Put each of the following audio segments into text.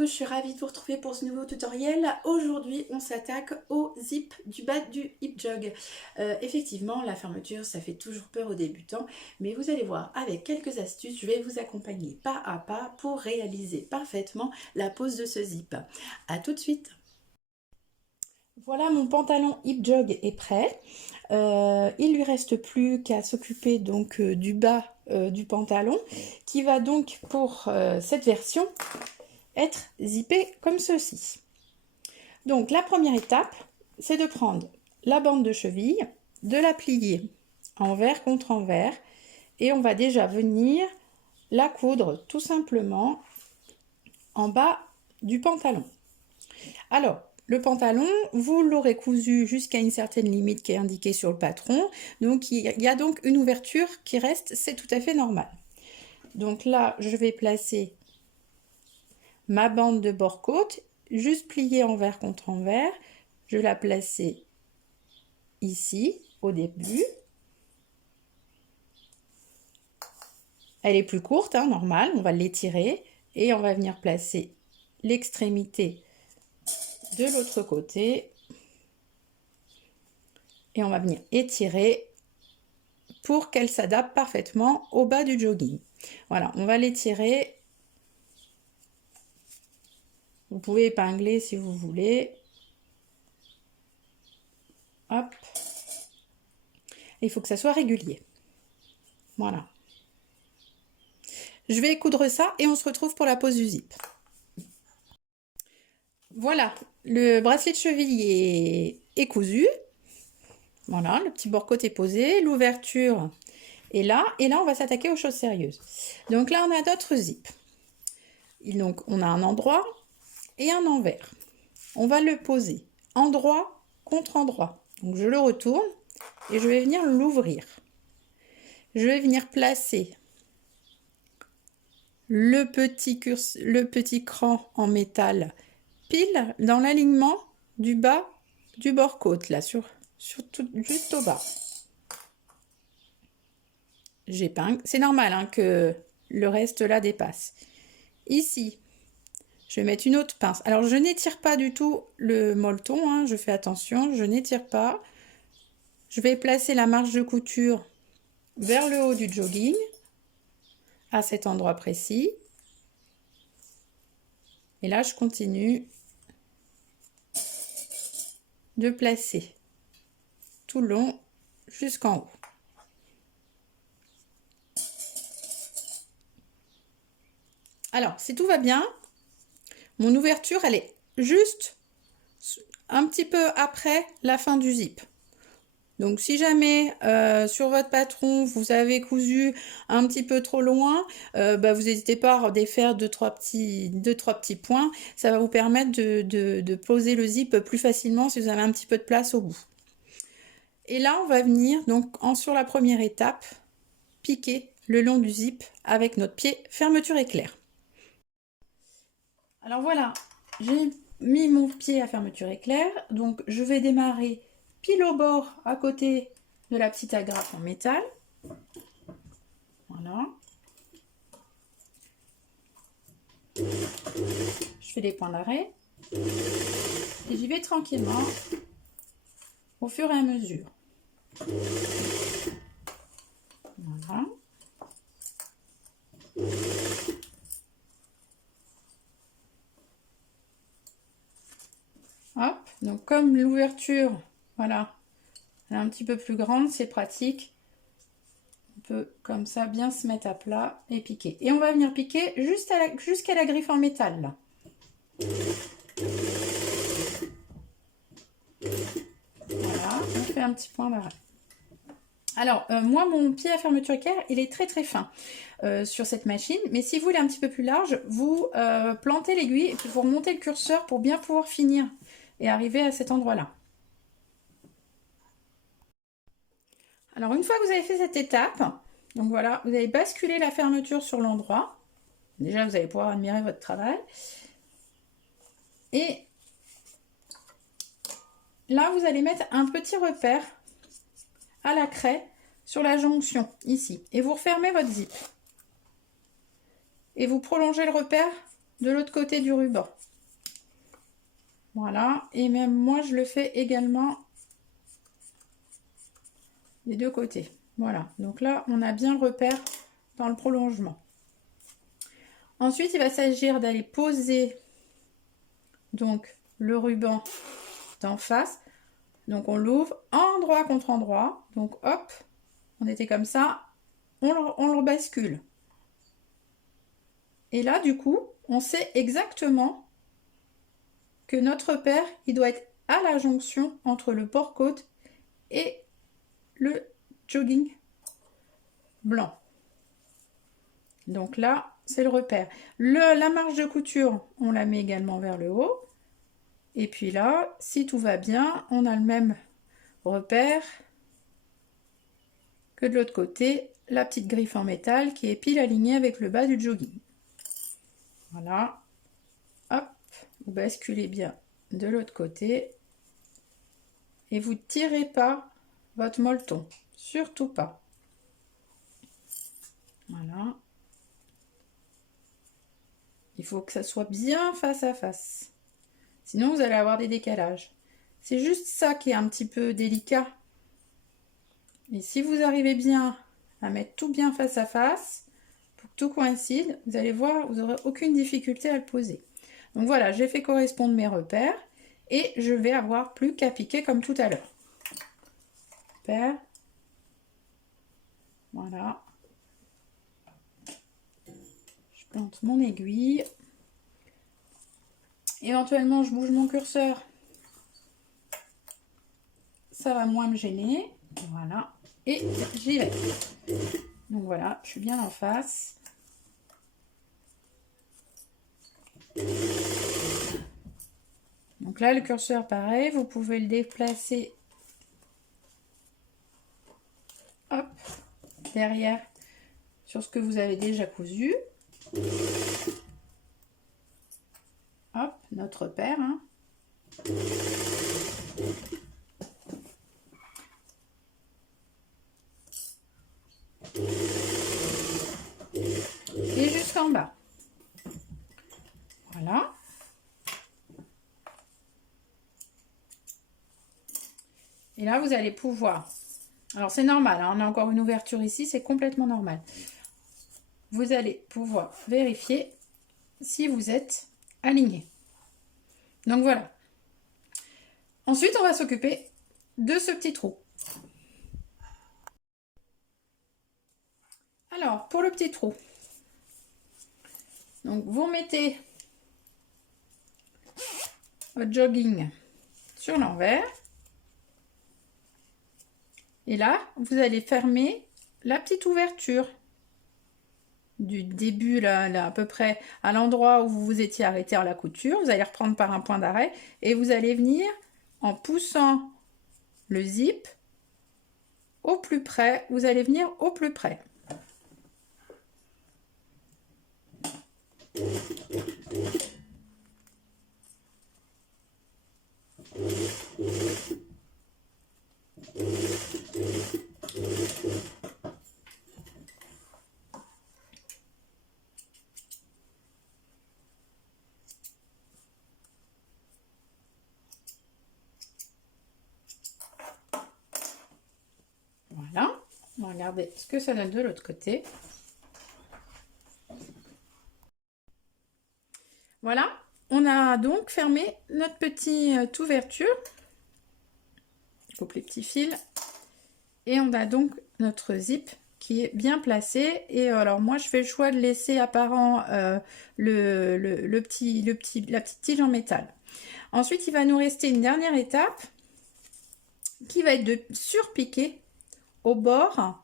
tous, je suis ravie de vous retrouver pour ce nouveau tutoriel. Aujourd'hui, on s'attaque au zip du bas du hip jog. Effectivement, la fermeture, ça fait toujours peur aux débutants, mais vous allez voir, avec quelques astuces, je vais vous accompagner pas à pas pour réaliser parfaitement la pose de ce zip. A tout de suite. Voilà, mon pantalon hip jog est prêt. Il lui reste plus qu'à s'occuper donc du bas du pantalon, qui va donc pour cette version être zippé comme ceci. Donc la première étape, c'est de prendre la bande de cheville, de la plier envers contre envers, et on va déjà venir la coudre tout simplement en bas du pantalon. Alors, le pantalon, vous l'aurez cousu jusqu'à une certaine limite qui est indiquée sur le patron. Donc, il y a donc une ouverture qui reste, c'est tout à fait normal. Donc là, je vais placer ma bande de bord-côte, juste pliée envers contre envers. Je vais la placer ici, au début. Elle est plus courte, hein, normal, on va l'étirer. Et on va venir placer l'extrémité de l'autre côté. Et on va venir étirer pour qu'elle s'adapte parfaitement au bas du jogging. Voilà, on va l'étirer. Vous pouvez épingler si vous voulez. Hop. Il faut que ça soit régulier. Voilà. Je vais coudre ça et on se retrouve pour la pose du zip. Voilà, le bracelet de cheville est cousu. Voilà, le petit bord-côte est posé, l'ouverture est là. Et là, on va s'attaquer aux choses sérieuses. Donc là, on a d'autres zips. Donc, on a un endroit et un envers. On va le poser endroit contre endroit. Donc, je le retourne et je vais venir l'ouvrir. Je vais venir placer le petit cran en métal pile dans l'alignement du bas du bord-côte, là, juste au bas. J'épingle. C'est normal hein, que le reste là dépasse. Ici, je vais mettre une autre pince. Alors, je n'étire pas du tout le molleton, hein, je fais attention, je n'étire pas. Je vais placer la marge de couture vers le haut du jogging, à cet endroit précis. Et là, je continue de placer tout le long jusqu'en haut. Alors, si tout va bien, mon ouverture, elle est juste un petit peu après la fin du zip. Donc, si jamais sur votre patron, vous avez cousu un petit peu trop loin, vous n'hésitez pas à défaire deux, trois petits points. Ça va vous permettre de poser le zip plus facilement si vous avez un petit peu de place au bout. Et là, on va venir, donc, sur la première étape, piquer le long du zip avec notre pied fermeture éclair. Alors voilà, j'ai mis mon pied à fermeture éclair, donc je vais démarrer pile au bord à côté de la petite agrafe en métal. Voilà. Je fais des points d'arrêt et j'y vais tranquillement au fur et à mesure. Voilà. Hop, donc comme l'ouverture, voilà, elle est un petit peu plus grande, c'est pratique. On peut comme ça bien se mettre à plat et piquer. Et on va venir piquer jusqu'à la griffe en métal là. Voilà, on fait un petit point d'arrêt. Alors, moi, mon pied à fermeture éclair, il est très très fin sur cette machine. Mais si vous voulez un petit peu plus large, vous plantez l'aiguille et puis vous remontez le curseur pour bien pouvoir finir et arriver à cet endroit-là. Alors, une fois que vous avez fait cette étape, donc voilà, vous allez basculer la fermeture sur l'endroit. Déjà, vous allez pouvoir admirer votre travail. Et là, vous allez mettre un petit repère à la craie sur la jonction, ici. Et vous refermez votre zip. Et vous prolongez le repère de l'autre côté du ruban. Voilà, et même moi je le fais également des deux côtés. Voilà, donc là on a bien le repère dans le prolongement. Ensuite il va s'agir d'aller poser donc le ruban d'en face. Donc on l'ouvre endroit contre endroit. Donc hop, on était comme ça, on le bascule. Et là du coup, on sait exactement que notre repère, il doit être à la jonction entre le bord-côte et le jogging blanc. Donc là, c'est le repère. La marge de couture, on la met également vers le haut. Et puis là, si tout va bien, on a le même repère que de l'autre côté, la petite griffe en métal qui est pile alignée avec le bas du jogging. Voilà. Hop, vous basculez bien de l'autre côté. Et vous tirez pas votre molleton. Surtout pas. Voilà. Il faut que ça soit bien face à face. Sinon, vous allez avoir des décalages. C'est juste ça qui est un petit peu délicat. Et si vous arrivez bien à mettre tout bien face à face, pour que tout coïncide, vous allez voir, vous n'aurez aucune difficulté à le poser. Donc voilà, j'ai fait correspondre mes repères et je vais avoir plus qu'à piquer comme tout à l'heure. Repère. Voilà. Je plante mon aiguille. Éventuellement, je bouge mon curseur. Ça va moins me gêner. Voilà. Et j'y vais. Donc voilà, je suis bien en face. Donc là, le curseur, pareil, vous pouvez le déplacer. Hop, derrière, sur ce que vous avez déjà cousu. Hop, notre repère. Hein. Et jusqu'en bas. Voilà. Et là, vous allez pouvoir... Alors, c'est normal, hein, on a encore une ouverture ici, c'est complètement normal. Vous allez pouvoir vérifier si vous êtes aligné. Donc, voilà. Ensuite, on va s'occuper de ce petit trou. Alors, pour le petit trou, donc vous mettez votre jogging sur l'envers. Et là, vous allez fermer la petite ouverture du début, là, à peu près à l'endroit où vous vous étiez arrêté à la couture. Vous allez reprendre par un point d'arrêt et vous allez venir en poussant le zip au plus près. Vous allez venir au plus près. Voilà, on va regarder ce que ça donne de l'autre côté. Voilà, on a donc fermé notre petite ouverture. Je coupe les petits fils. Et on a donc notre zip qui est bien placé. Et alors moi, je fais le choix de laisser apparent la petite tige en métal. Ensuite, il va nous rester une dernière étape qui va être de surpiquer au bord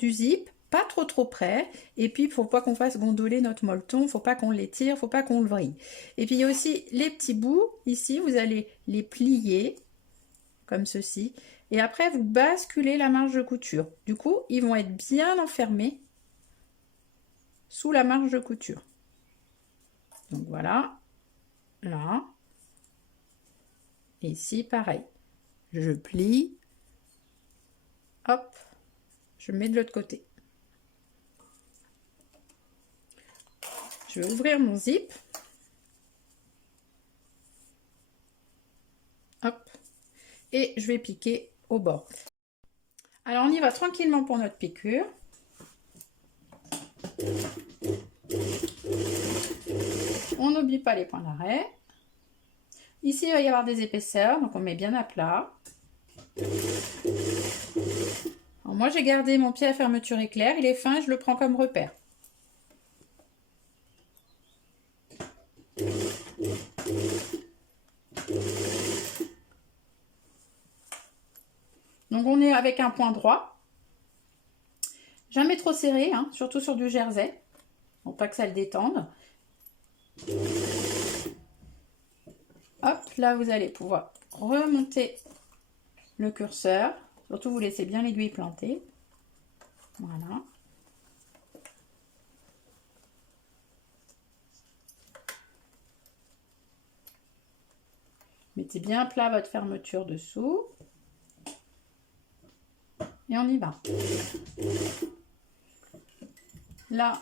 du zip, pas trop près. Et puis, il ne faut pas qu'on fasse gondoler notre molleton, il ne faut pas qu'on l'étire, il ne faut pas qu'on le vrille. Et puis, il y a aussi les petits bouts. Ici, vous allez les plier comme ceci. Et après, vous basculez la marge de couture. Du coup, ils vont être bien enfermés sous la marge de couture. Donc voilà, là. Et ici, pareil. Je plie. Hop, je mets de l'autre côté. je vais ouvrir mon zip. Hop. Et je vais piquer au bord. Alors on y va tranquillement pour notre piqûre. On n'oublie pas les points d'arrêt. Ici il va y avoir des épaisseurs, donc on met bien à plat. Alors, moi j'ai gardé mon pied à fermeture éclair, il est fin, je le prends comme repère. Donc on est avec un point droit. Jamais trop serré, hein, surtout sur du jersey. Pour pas que ça le détende. Hop, là vous allez pouvoir remonter le curseur. Surtout vous laissez bien l'aiguille plantée. Voilà. Mettez bien à plat votre fermeture dessous. Et on y va. Là,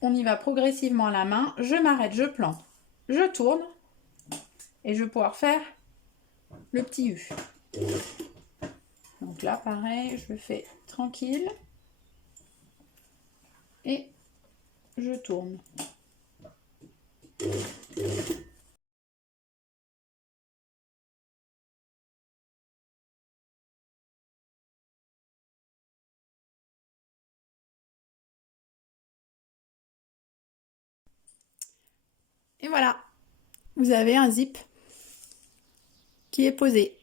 on y va progressivement à la main. Je m'arrête, je plante, je tourne. Et je vais pouvoir faire le petit U. Donc là, pareil, je le fais tranquille. Et je tourne. Et voilà, vous avez un zip qui est posé.